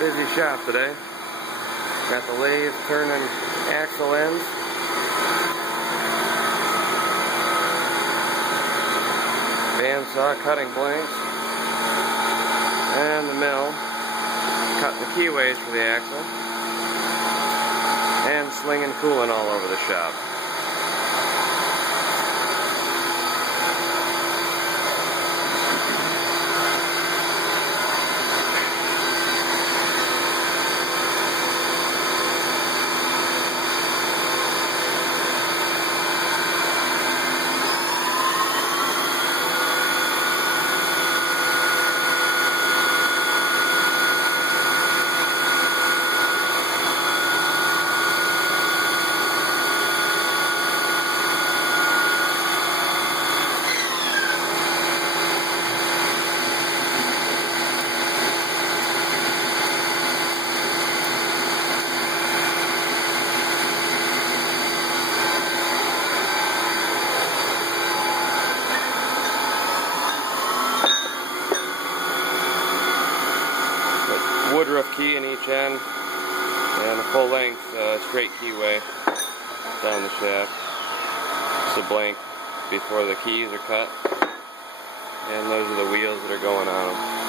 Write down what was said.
Busy shop today. Got the lathe turning axle ends. Bandsaw cutting blanks. And the mill cutting the keyways for the axle. And slinging coolant all over the shop. Woodruff key in each end, and a full length straight keyway down the shaft. It's a blank before the keys are cut, and those are the wheels that are going on them.